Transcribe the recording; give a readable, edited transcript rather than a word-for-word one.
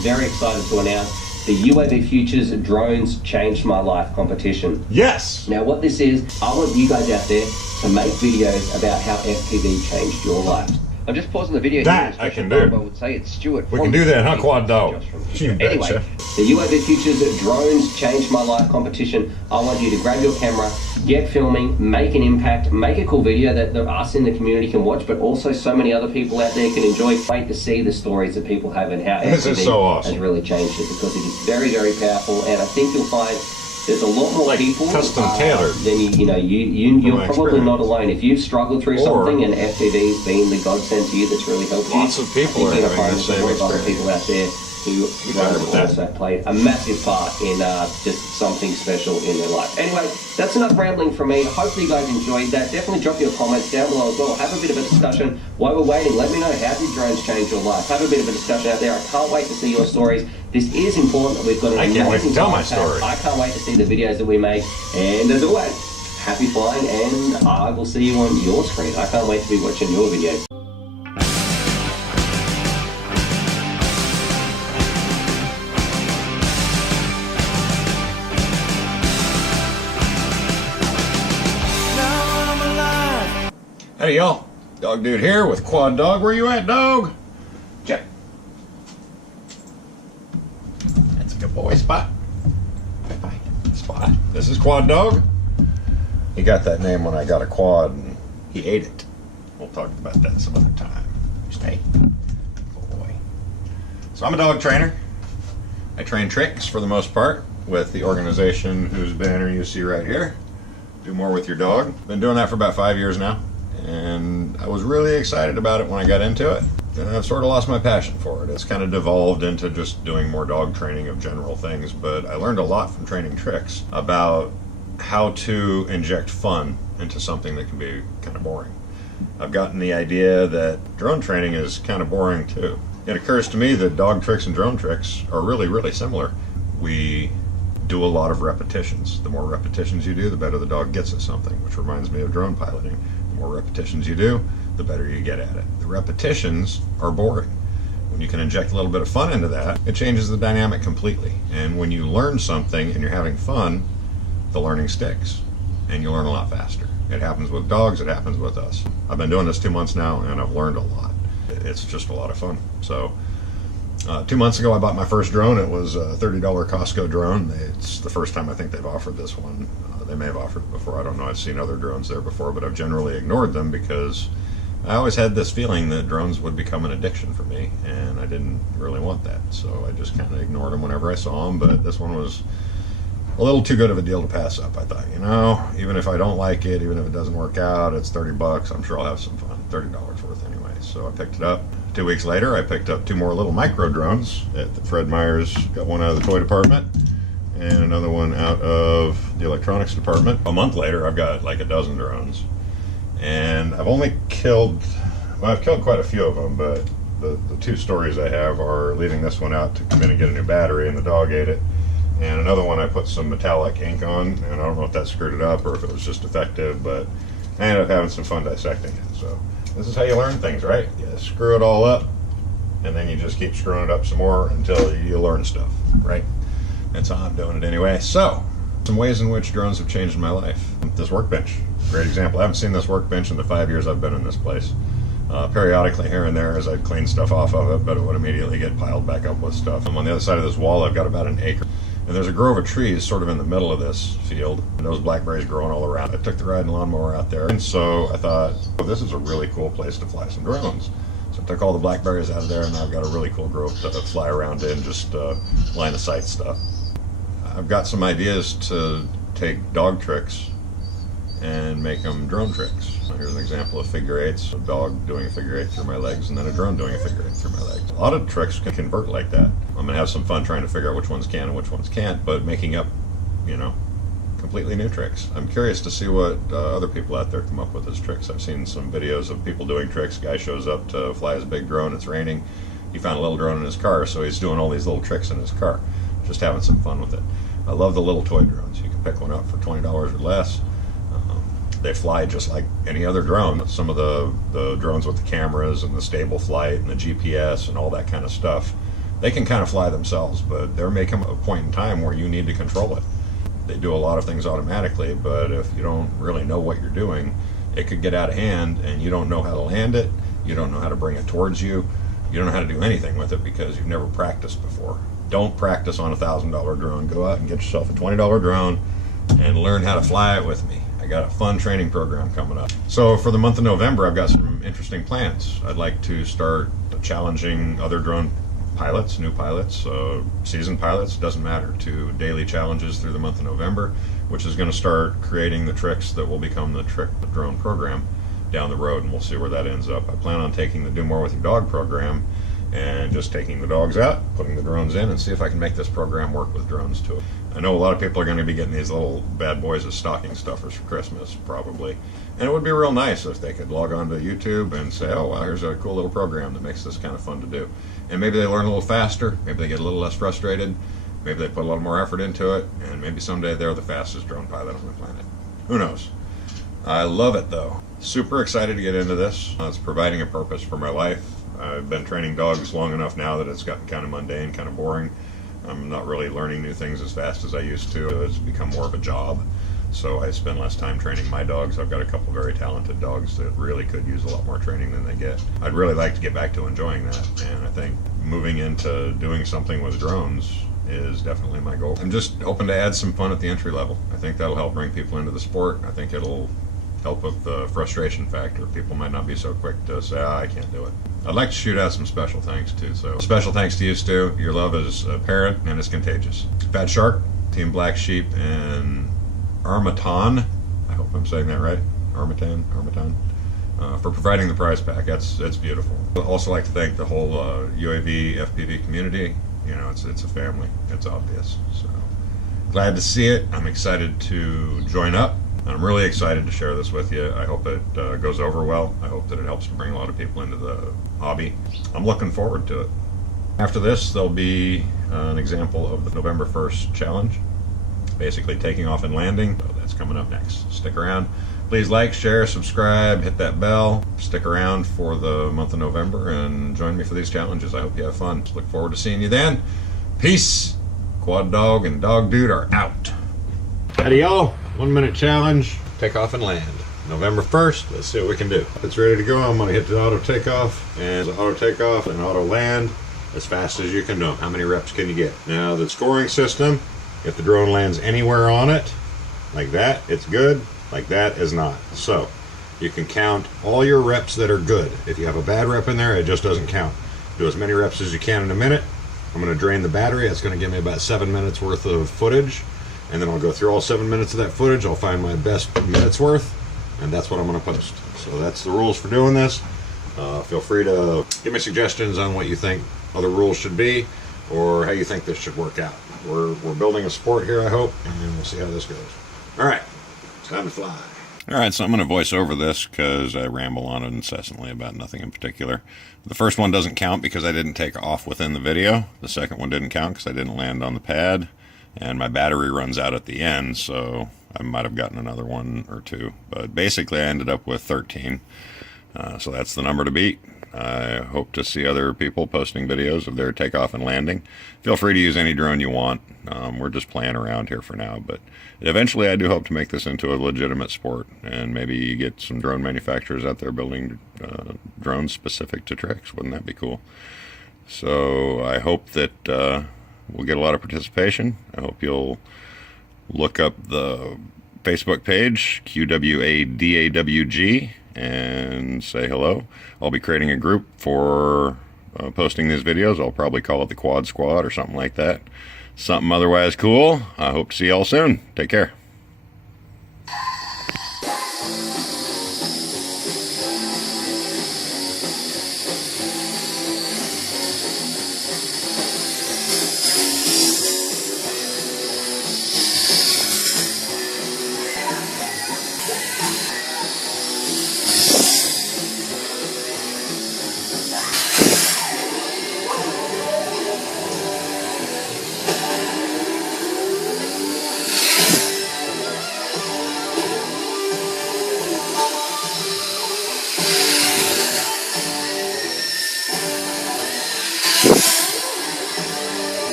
very excited to announce the UAV Futures Drones Changed My Life competition. Yes! Now what this is, I want you guys out there to make videos about how FPV changed your life. I'm just pausing the video that here. I can do. I would say it's Stuart. We can do that, huh, Quad Dog? Anyway, the UAV Futures Drones Changed My Life competition. I want you to grab your camera, get filming, make an impact, make a cool video that us in the community can watch, but also so many other people out there can enjoy. Wait to see the stories that people have and how this is so awesome. has really changed it, because it is very, very powerful, and I think you'll find there's a lot more people custom tailored. Than you're probably not alone. If you've struggled through something and FPV's been the godsend to you, that's really helped you. Lots of people are having the same experience. Other people out there who also played a massive part in just something special in their life. Anyway, that's enough rambling from me. Hopefully you guys enjoyed that. Definitely drop your comments down below as well. Have a bit of a discussion. While we're waiting, let me know, how did drones change your life? Have a bit of a discussion out there. I can't wait to see your stories. This is important that we've got an I can't wait to tell my story. I can't wait to see the videos that we make. And as always, happy flying, and I will see you on your screen. I can't wait to be watching your videos. Hey y'all, Dog Dude here with Quad Dog. Where you at, dog? Check. That's a good boy. Spot. Bye. Spot. This is Quad Dog. He got that name when I got a quad and he ate it. We'll talk about that some other time. Stay. Good boy. So I'm a dog trainer. I train tricks for the most part with the organization whose banner you see right here. Do more with your dog. Been doing that for about 5 years now. And I was really excited about it when I got into it. And I've sort of lost my passion for it. It's kind of devolved into just doing more dog training of general things, but I learned a lot from training tricks about how to inject fun into something that can be kind of boring. I've gotten the idea that drone training is kind of boring too. It occurs to me that dog tricks and drone tricks are really, really similar. We do a lot of repetitions. The more repetitions you do, the better the dog gets at something, which reminds me of drone piloting. The more repetitions you do, the better you get at it. The repetitions are boring. When you can inject a little bit of fun into that, it changes the dynamic completely. And when you learn something and you're having fun, the learning sticks and you learn a lot faster. It happens with dogs, it happens with us. I've been doing this 2 months now and I've learned a lot. It's just a lot of fun. So 2 months ago I bought my first drone. It was a $30 Costco drone. It's the first time I think they've offered this one. They may have offered it before, I don't know. I've seen other drones there before, but I've generally ignored them because I always had this feeling that drones would become an addiction for me, and I didn't really want that. So I just kind of ignored them whenever I saw them, but this one was a little too good of a deal to pass up. I thought, you know, even if I don't like it, even if it doesn't work out, it's 30 bucks, I'm sure I'll have some fun. $30 worth anyway. So I picked it up. 2 weeks later, I picked up 2 more little micro drones at the Fred Meyers. Got one out of the toy department and another one out of the electronics department. A month later, I've got like a dozen drones. And I've only killed, well, I've killed quite a few of them, but the 2 stories I have are leaving this one out to come in and get a new battery, and the dog ate it. And another one I put some metallic ink on, and I don't know if that screwed it up or if it was just defective, but I ended up having some fun dissecting it. So this is how you learn things, right? You screw it all up, and then you just keep screwing it up some more until you learn stuff, right? That's how I'm doing it anyway. So, some ways in which drones have changed my life. This workbench, great example. I haven't seen this workbench in the 5 years I've been in this place. Periodically here and there as I'd clean stuff off of it, but it would immediately get piled back up with stuff. On the other side of this wall, I've got about an acre. And there's a grove of trees sort of in the middle of this field, and those blackberries growing all around. I took the riding lawnmower out there, and so I thought, well, this is a really cool place to fly some drones. So I took all the blackberries out of there, and now I've got a really cool grove to fly around in, just line of sight stuff. I've got some ideas to take dog tricks and make them drone tricks. Here's an example of figure eights, a dog doing a figure eight through my legs and then a drone doing a figure eight through my legs. A lot of tricks can convert like that. I'm gonna have some fun trying to figure out which ones can and which ones can't, but making up, you know, completely new tricks. I'm curious to see what other people out there come up with as tricks. I've seen some videos of people doing tricks. Guy shows up to fly his big drone, it's raining. He found a little drone in his car, so he's doing all these little tricks in his car, just having some fun with it. I love the little toy drones. You can pick one up for $20 or less. They fly just like any other drone. Some of the drones with the cameras and the stable flight and the GPS and all that kind of stuff They can kind of fly themselves, but there may come a point in time where you need to control it. They do a lot of things automatically, but if you don't really know what you're doing, it could get out of hand and you don't know how to land it, you don't know how to bring it towards you, you don't know how to do anything with it because you've never practiced before. Don't practice on a $1,000 drone. Go out and get yourself a $20 drone and learn how to fly it with me. I got a fun training program coming up. So for the month of November, I've got some interesting plans. I'd like to start challenging other drone pilots, new pilots, seasoned pilots, doesn't matter, to daily challenges through the month of November, which is going to start creating the tricks that will become the trick drone program down the road, and we'll see where that ends up. I plan on taking the Do More With Your Dog program and just taking the dogs out, putting the drones in, and see if I can make this program work with drones too. I know a lot of people are going to be getting these little bad boys as stocking stuffers for Christmas, probably. And it would be real nice if they could log on to YouTube and say, oh, wow, here's a cool little program that makes this kind of fun to do. And maybe they learn a little faster, maybe they get a little less frustrated, maybe they put a little more effort into it, and maybe someday they're the fastest drone pilot on the planet. Who knows? I love it, though. Super excited to get into this. It's providing a purpose for my life. I've been training dogs long enough now that it's gotten kind of mundane, kind of boring. I'm not really learning new things as fast as I used to. It's become more of a job. So I spend less time training my dogs. I've got a couple very talented dogs that really could use a lot more training than they get. I'd really like to get back to enjoying that. And I think moving into doing something with drones is definitely my goal. I'm just hoping to add some fun at the entry level. I think that'll help bring people into the sport. I think it'll help with the frustration factor. People might not be so quick to say, I can't do it. I'd like to shoot out some special thanks too. So special thanks to you, Stu. Your love is apparent and it's contagious. Fat Shark, Team Black Sheep, and Armatan, I hope I'm saying that right, Armatan, for providing the prize pack. That's beautiful. I'd also like to thank the whole UAV FPV community. You know, it's a family. It's obvious. So glad to see it. I'm excited to join up. I'm really excited to share this with you. I hope it goes over well. I hope that it helps to bring a lot of people into the hobby. I'm looking forward to it. After this, there'll be an example of the November 1st challenge, basically taking off and landing. So that's coming up next. Stick around. Please like, share, subscribe, hit that bell. Stick around for the month of November and join me for these challenges. I hope you have fun. Look forward to seeing you then. Peace. Quad Dog and Dog Dude are out. Howdy y'all. 1 minute challenge. Take off and land. November 1st. Let's see what we can do. If it's ready to go, I'm going to hit the auto takeoff and auto takeoff and auto land as fast as you can do. How many reps can you get? Now the scoring system, if the drone lands anywhere on it, like that, it's good. Like that is not. So you can count all your reps that are good. If you have a bad rep in there, it just doesn't count. Do as many reps as you can in a minute. I'm going to drain the battery. That's going to give me about 7 minutes worth of footage. And then I'll go through all 7 minutes of that footage. I'll find my best minutes worth, and that's what I'm going to post. So that's the rules for doing this. Feel free to give me suggestions on what you think other rules should be, or how you think this should work out. We're building a sport here, I hope, and we'll see how this goes. All right, it's time to fly. All right, so I'm going to voice over this because I ramble on incessantly about nothing in particular. The first one doesn't count because I didn't take off within the video. The second one didn't count because I didn't land on the pad. And my battery runs out at the end, so I might have gotten another one or two. But basically, I ended up with 13. So that's the number to beat. I hope to see other people posting videos of their takeoff and landing. Feel free to use any drone you want. We're just playing around here for now. But eventually, I do hope to make this into a legitimate sport. And maybe get some drone manufacturers out there building drones specific to tricks. Wouldn't that be cool? So I hope that we'll get a lot of participation. I hope you'll look up the Facebook page, QWADAWG, and say hello. I'll be creating a group for posting these videos. I'll probably call it the Quad Squad or something like that. Something otherwise cool. I hope to see y'all soon. Take care.